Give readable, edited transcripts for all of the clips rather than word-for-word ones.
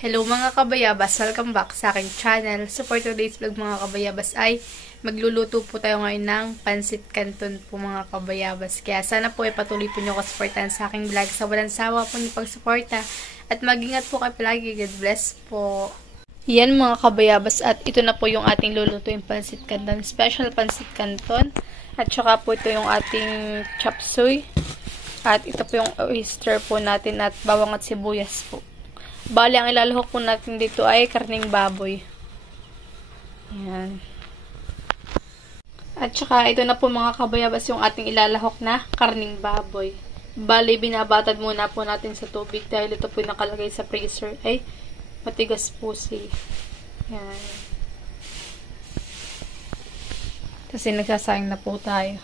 Hello mga kabayabas, welcome back sa aking channel. So for today's vlog mga kabayabas ay magluluto po tayo ngayon ng pansit canton po mga kabayabas. Kaya sana po ay patuloy po nyo kasuportahan sa aking vlog. Sa walang sawa po nyo pagsuporta. At mag-ingat po kayo palagi. God bless po. Yan mga kabayabas at ito na po yung ating lulutuin pansit canton. Special pansit canton. At saka po ito yung ating chop suey. At ito po yung oyster po natin at bawang at sibuyas po. Bali, ang ilalahok po natin dito ay karning baboy. Ayan. At saka, ito na po mga kabayabas yung ating ilalahok na karning baboy. Bali, binabatad muna po natin sa tubig dahil ito po nakalagay sa freezer. Ay, matigas po siya. Ayan. Kasi nagsasayang na po tayo.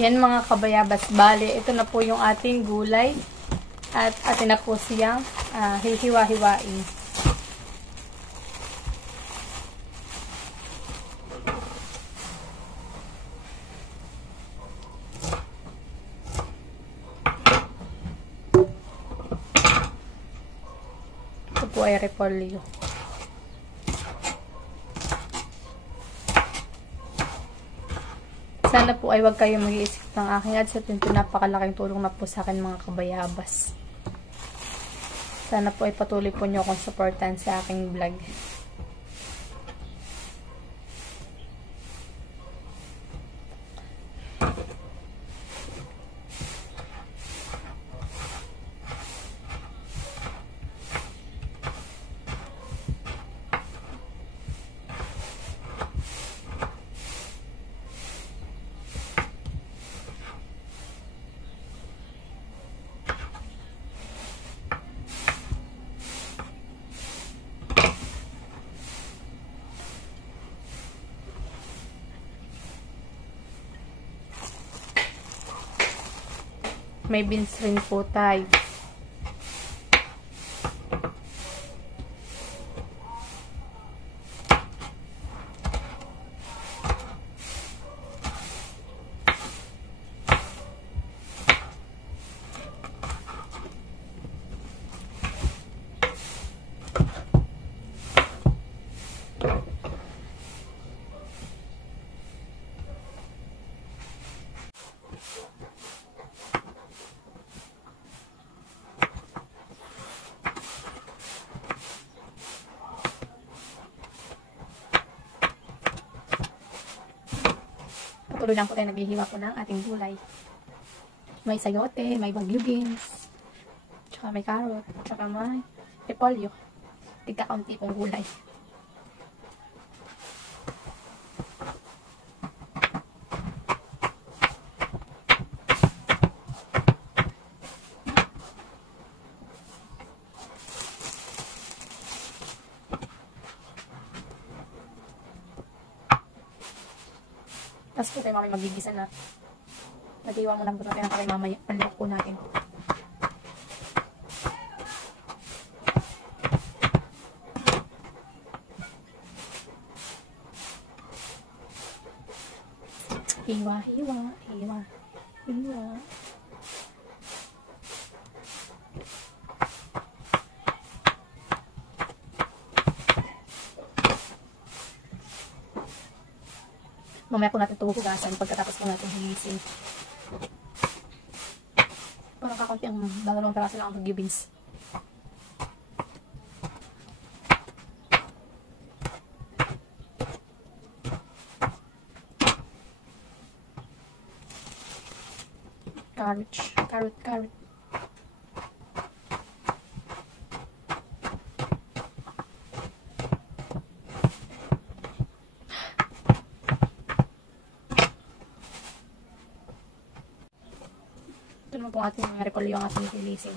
Yan mga kabayabas, bale, ito na po yung ating gulay at atin na po siyang hihiwa-hiwain. Ito po ay repolyo. Sana po ay wag kayong mag-iisip ng aking ads at ito napakalaking tulong na po sa akin mga kabayabas. Sana po ay patuloy po nyo akong supportan sa aking vlog. May beans rin po tayo. Patuloy lang po tayo naghihiwa po ng ating gulay. May sayote, may bagyo beans, tsaka may carrot, tsaka may repolyo. Tigka-kaunti pong gulay. Tapos po tayo mamaya magigisa na. Nag-iwa mo lang po natin ang kamay mamaya. Panlok po natin. Hiwa, hiwa, hiwa, hiwa. Mamaya po natin ito hugasan pagkatapos po natin higisin. Parang kakaunti ang dalawang peraso lang ang bagyo beans. Carrot. Ito naman po ating mga repolyo ang ating nilisin.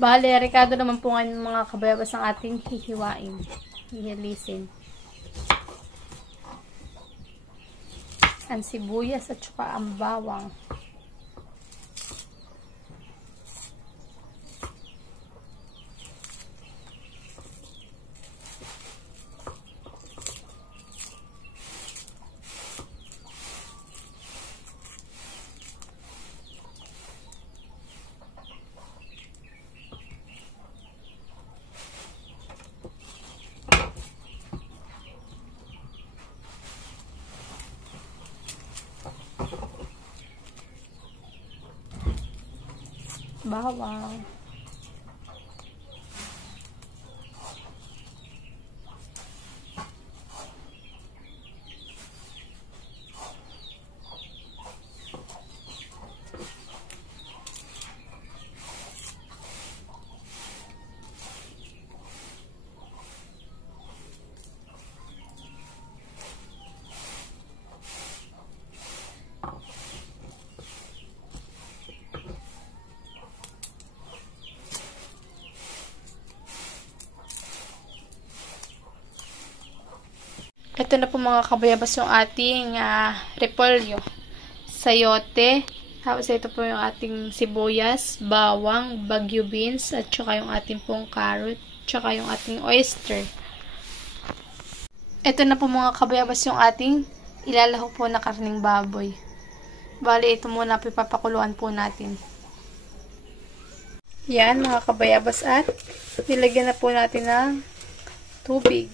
Bale, rekado naman po ngayon mga kabayabas ang ating hihiwain. Hihilisin. Ang sibuyas at saka ang bawang. Bawang. Ito na po mga kabayabas yung ating repolyo, sayote, tapos ito po yung ating sibuyas, bawang, bagyo beans, at saka yung ating pong carrot, saka yung ating oyster. Ito na po mga kabayabas yung ating ilalahok po na karning baboy. Bali, ito muna po ipapakuluan po natin. Yan mga kabayabas, at nilagyan na po natin ng tubig.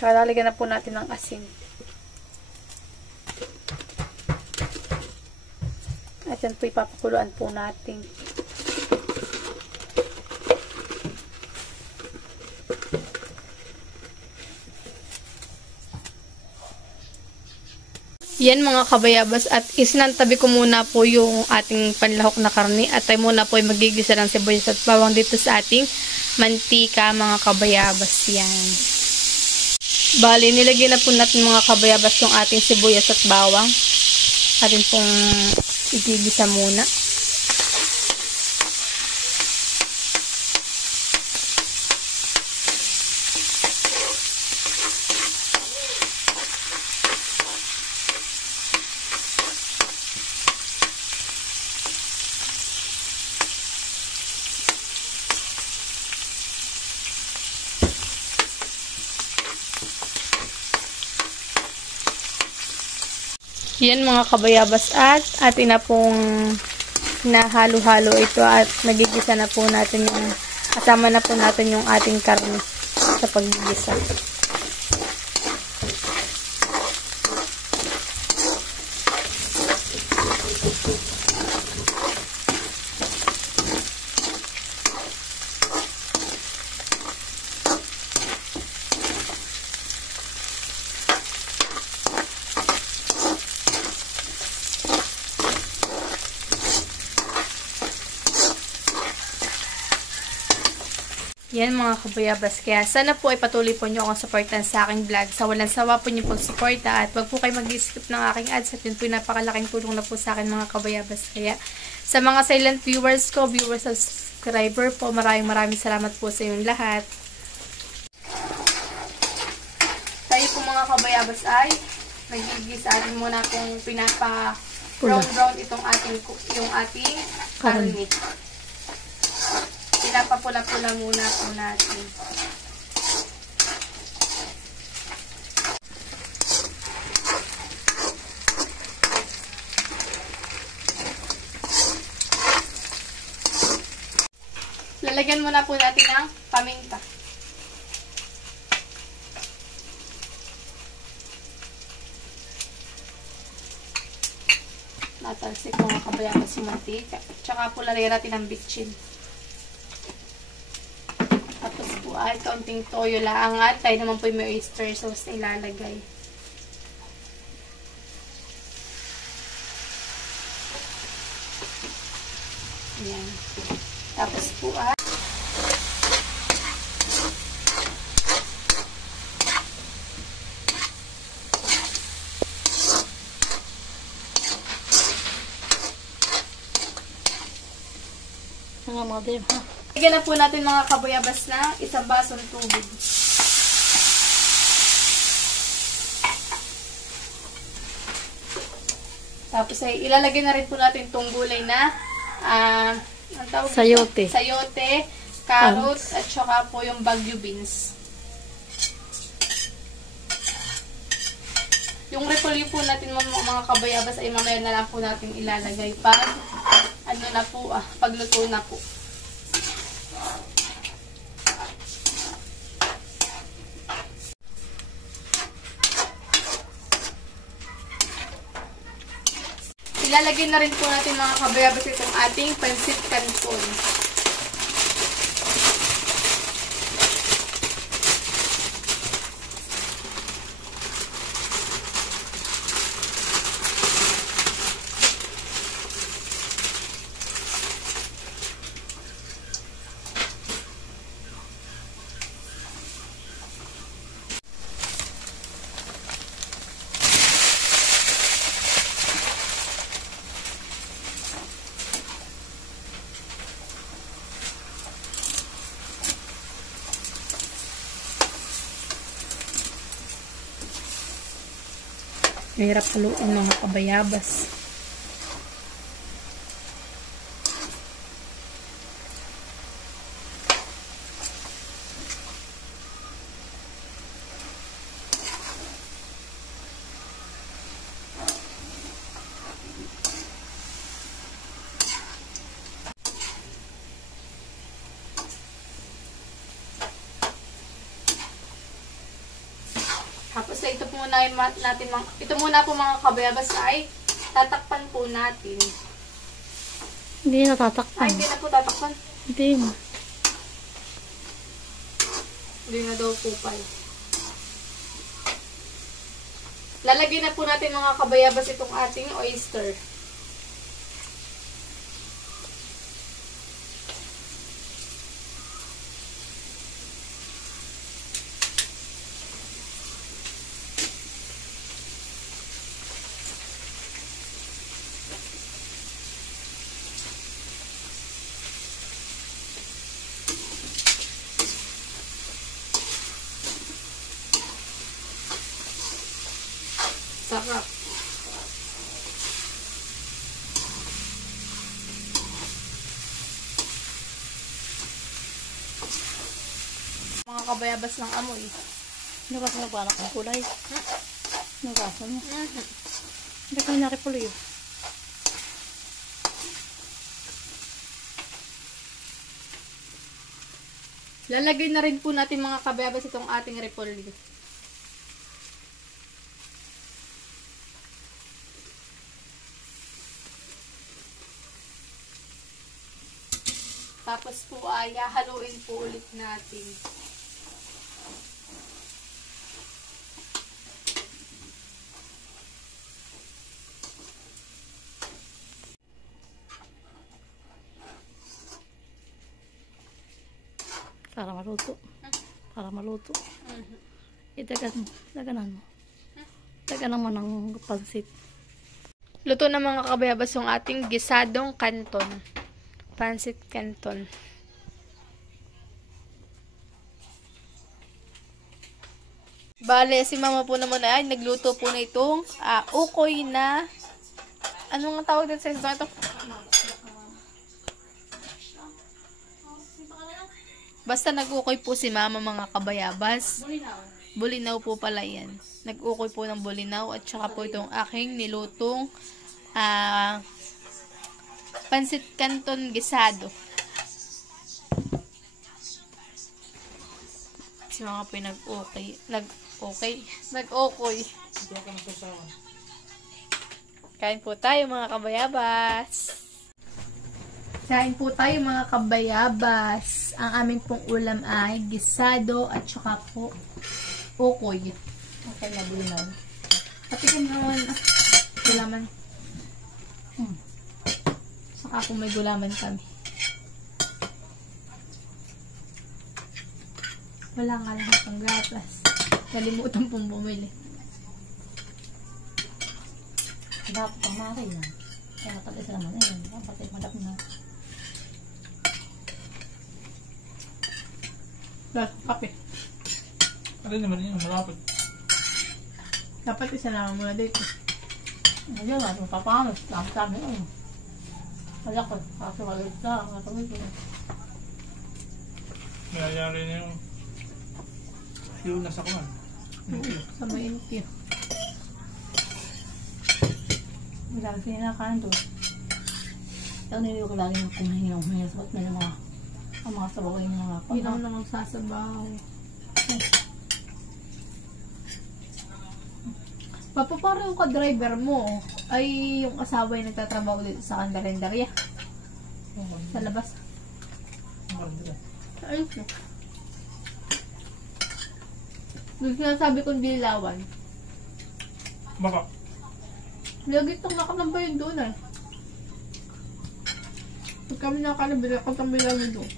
Tsaka lalagyan na po natin ng asin. At yan po ipapakuluan po natin. Yan mga kabayabas, at isinantabi ko muna po yung ating panlahok na karne at tayo muna po ay magigisa ng sibuyas at bawang dito sa ating mantika mga kabayabas. Yan. Bali, nilagyan na po natin mga kabayabas yung ating sibuyas at bawang. Atin pong igigisa muna. Yan mga kabayabas, at atin na pong nahalo-halo ito at nagigisa na po natin yung kasama na po natin yung ating karne sa paggigisa. Yan mga kabayabas, kaya sana po ay patuloy po nyo akong supportan sa aking vlog. Sa walang sawa po nyo pagsuporta, at wag po kayo mag-skip ng aking ads, at yun po yung napakalaking tulong na po sa akin mga kabayabas. Kaya sa mga silent viewers ko, viewers, subscriber po, maraming salamat po sa inyong lahat. Tayo po mga kabayabas ay magigisa atin muna kung pinapa brown itong yung ating karne. Pinapapula-pula muna po natin. Lalagyan muna po natin ng paminta. Natalsik mga kabayabas yung mantika. Tsaka po lalagyan natin ng bitchin. Tapos po ay kaunting toyo lang, at tayo naman po yung may oyster sauce na ilalagay. Ayan. Tapos po ay Mga mother, ha? Lagyan na po natin mga kabayabas na isang basong tubig. Tapos ay ilalagay na rin po natin itong gulay na ang tawag Sayote. dito? Sayote, carrots, at saka po yung Baguio beans. Yung repolyo po natin mga kabayabas ay mamaya na lang po natin ilalagay pag ano na po, pagluto na po. Ilalagay na rin po natin mga kabayabas itong ating pansit canton. Mahirap haluin mga kabayabas. Tapos ito muna natin ito muna po mga kabayabas ay tatakpan po natin. Hindi na tatakpan. Ay, hindi na po tatakpan. Hindi na. Hindi na daw po pala. Lalagyan na po natin mga kabayabas itong ating oyster. Sarap. Mga kabayabas ng amoy. Ano kasi nagbanak ng kulay? Ano kasi mo? Hindi kayo naripuloy. Lalagay na rin po natin mga kabayabas itong ating repolyo. Tapos po ay haluin po ulit natin. Para maluto. Para maluto. Daganan mo. Daganan mo ng pansit. Luto na mga kabayabas yung ating gisadong canton. Pansit canton. Bale, si mama po naman ay nagluto po na itong ukoy na ano nga tawag dito sa ito? Basta nag-ukoy po si mama mga kabayabas. Bulinaw po pala yan. Nag-ukoy po ng bulinaw at saka po itong aking nilutong pansit canton gisado. Si mga po nag-ukoy. Kain po tayo mga kabayabas. Kain po tayo mga kabayabas. Ang aming pong ulam ay gisado at saka po ukoy. Okay na bulinaw. Patikin naman gulaman. Saka kung may gulaman kami. Wala nga lahat ng gatas. Kalimutan pong bumili. Dapat pang maki yan. Kaya matalis naman yan. Dapat ay madap na. Plus, kape. Ano naman yun, malapit. Dapat isalaman mo na dito. Ayun nga, papaano. Sabi ko. Kaya ko, kaso malit na. Matawid ko. Mayayari na yung yung nasa kuman. Sa may inti. Lagi sinakain doon. Yung niliw ko lagi ng kumahinong mayasot na yung mga sabaw yung mga Hindi naman na magsasabaw. Papa, parang yung ka-driver mo ay yung asawa yung nagtatrabaho dito sa kandarendarya. Sa labas. Ayun siya. Yung sinasabi kong dilawan. Baka. Lagi itong nakalamba yun doon eh. Pag kami nakalamba, nakatambay lang yun doon.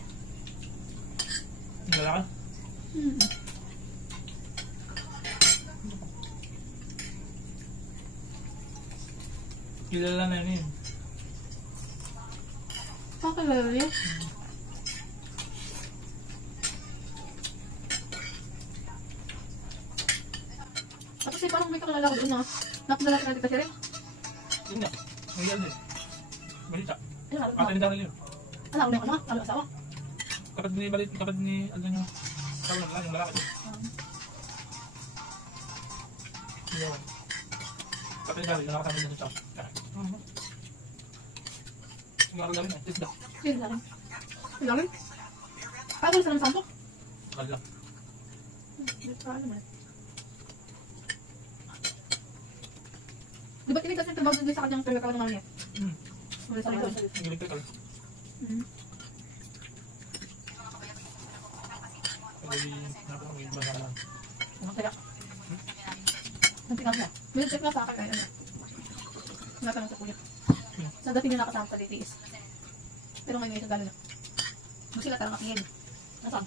Ang lalaki? Kilala na yun. Pakilala niya. Kasi parang may kakilala ko doon na nakilala ka natin kasi rin. Yun nga. Ang yun din. Balita. Ayun, Ate ni Daryl yun. alam ko na ano asawa. Kapag ni Balit, kapag ni ano nyo. Tawag lang yung lalaki. Yun. Kapag ni Daryl, yung nakasama niya sa shop. Yung nakasama niya, isda. Sige lang. Sila rin? Paano sa ng santo? Mahal lang. Paano man? Di ba tinigas yung trabaho doon sa kanyang pagkakawa ng niya? Wala sa loob. Ang electrical. Pag-uwi, napakawin, basa lang. Ano kaya? Ang tingnan niya. May check na sa akin ay ano. Natanong sa kuya. Sa dati niya nakasama sa DTS. Pero ngayon ngayon gano'n na. Gusto sila talagang makingin. Nasaan?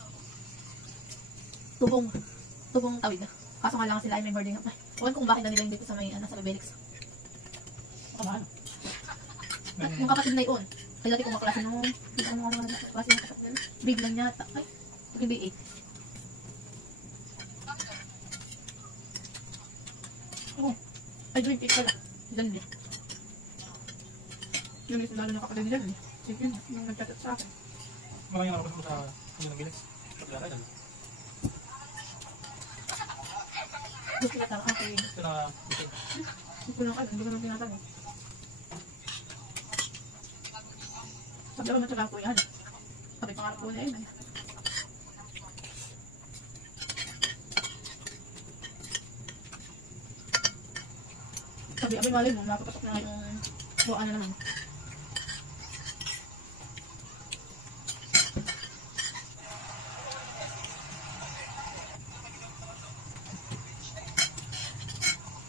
Tubong tawid na. Kaso nga lang sila ay may boarding up. Ewan kung bakit na nila yung dito sa may sa Babelix. Kabahan. Yung kapatid na yun. Kaya dati kung maklase nung klase ng kapatid nila. Big lang yata. Ay, hindi 8. Oh. Ay, grade 8 pala. Diyan din. Yung isa lalo ng kapatid nila. Sige na, yung nagchat sa akin. Maraming nakapasok mo sa ano ng Gilex. Paglalay. Gusto sila talaga ako yun. Ito na, Hindi ko lang alam, hindi ko lang tinatanong. Sabi ako matyaga po yan. Sabi pangarap po niya yun. Sabi, abay malay mo, nakapasok na yung buwan na naman.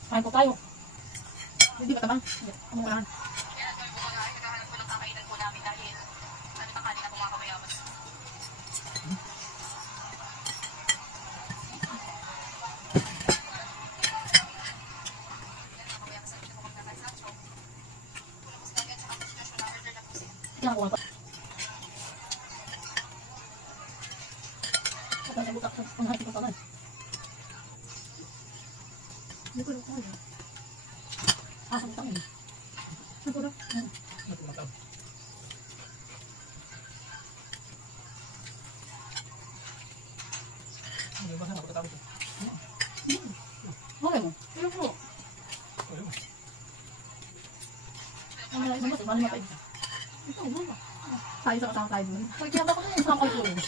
Kain po tayo. Hindi ba tabang? Ano mo lang? Kaya ko pa. Kapag nabutak sa panghati ko pa man. Hindi ko lang kaya. Asang tangin. Ano ko lang? natumatang. Ano ba sana pagkatapos ito? Okay mo. Ano po? Ayun. Ang malay mo ba? Mali mapay. Ito, ano? Tayo sa kasama tayo dun. Pag kinaba ko na yung sakal ko rin.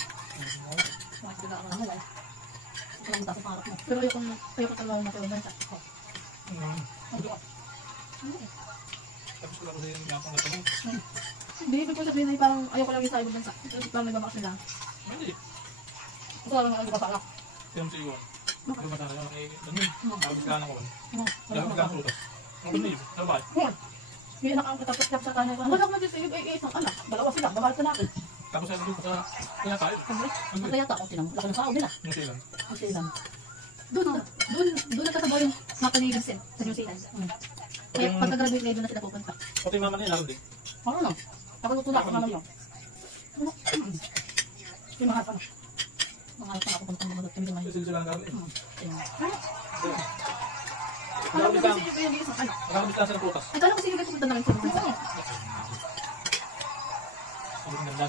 Bakit bigla ako na malay? Ito lang taas sa pangarap mo. Pero ayoko talaga matulog sa. Ito ka. Tapos ko lang kasi yung yapang na tamo. Hindi, ibig ko sabihin ay parang ayoko lang yung sa ibang bansa. Parang nagbabakas nila. Hindi. Ito lang ang nagkasa ka. Siyam sa iwan. Ano ba sana yung ano yun? Tapos ka na ko. Ano? Dahil ka sutas. Ang kundi yun. Ano ba? Hindi nakakatapos sa kanya. Ang anak mo dito ay isang anak. Dalawa sila. Babae sa natin. Tapos ay dito sa kaya tayo. Ang kaya ako tinang. Laki ng sao nila. Yung sila. Ang silang. Doon nagkatabaw yung mapa ni Vincent sa New Zealand. Kaya pag nag-graduate na doon na sila pupunta. Pati yung mama niya naroon din. Ano lang? Kapag tutulak ako naman yun. Yung mga pa na. Pangarap pa ako kung tumulat kami naman. Kasi sila ang garli. Alam ko kasi yung isang ano. Nakakabit lang sa prutas. Ito lang kasi yung pupunta na rin sa mga. Ang mga ganda.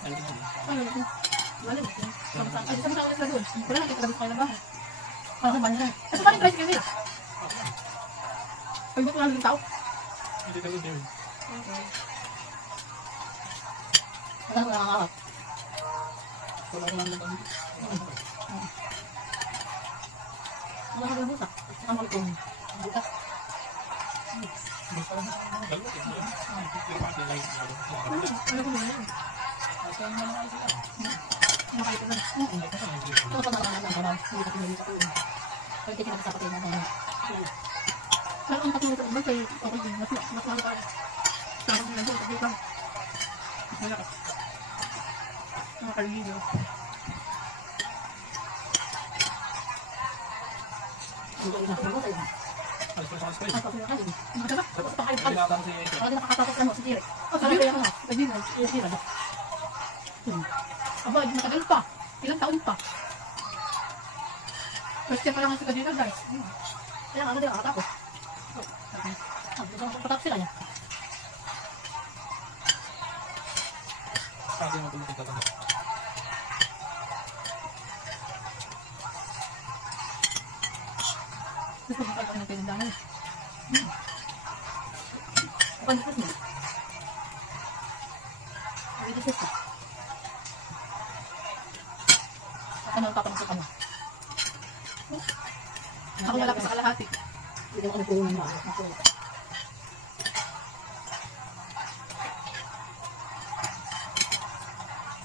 Ay, ito na. Ano na. Wala na. Sama-sama. Ay, sama-sama sila doon. Wala na, kita labas kayo ng bahay. Para sa banyo. Ito pa rin price kasi. Ay, ba't wala ng tao? Hindi ka doon, David. Wala na nakakawat. Wala ko lang naman. Wala ka ng butak. Ang mga itong butak. Basta lang ang galot. Hindi pa sila yung Ano ko naman? Asa yung mga sila. Makita na. Ito pa naman ang kalam. Hindi ka pinili ko. Kaya hindi kinakasapatay na naman. Pero ang katulad sa iba sa'yo, okay din. Mas mahal tayo. Sa akin lang doon. Wait lang. Wala ka. Mga kaligo. Hindi ko inasagot sa'yo. Alis pa sa kaspay. Ang kapila kayo. Magkala. Tapos pa kayo. Pinatang si Echo. Bakit nakakatapos ka mo si Jirek? Sabi ko yan nga. Sabi mo, Jirek ba? Aba, matagal pa. Ilang taon pa. First year pa lang ang siya dito, guys. Kaya nga, hindi nakakatapos. Gusto mo patapos sila niya. Kasi yung tumutin tatanda. Gusto mo patapos ng pinundangan. Apa ni ni? Video sesa. Akan ang tatang sa kanya. Ako wala pa sa kalahati. Hindi mo ano na.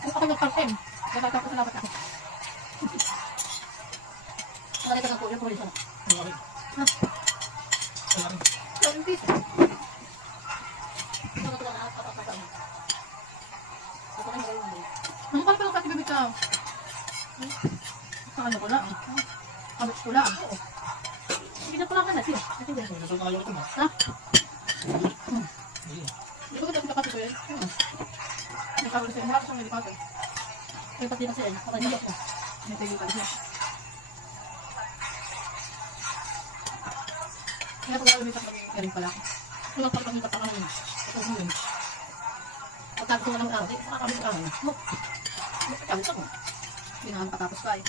Ako nag-part-time. Nakatapos na dapat ako. Wala ka ng kuya ko rin siya. Ano rin? Ha? Ano rin? Sorry, please. Ano ka pala kasi bibig ka? Ano ko lang? Kabit ko lang. Hindi na pala ka na siya. Susot na kayo ito mo. Ha? Hindi. Hindi ko kasi kapatid ko yan. May kawal siya. Wala ko siyang nilipatay. Kaya pati na siya. Kapag nilip mo. May tigitan siya. Kaya pag lumipat kami rin pala. Kung pag lumipat ka kami. Ito mo yun. Pag tapos mo ng araw, makakabit ka kami. Kabit ako. Hindi na kami patapos pa eh.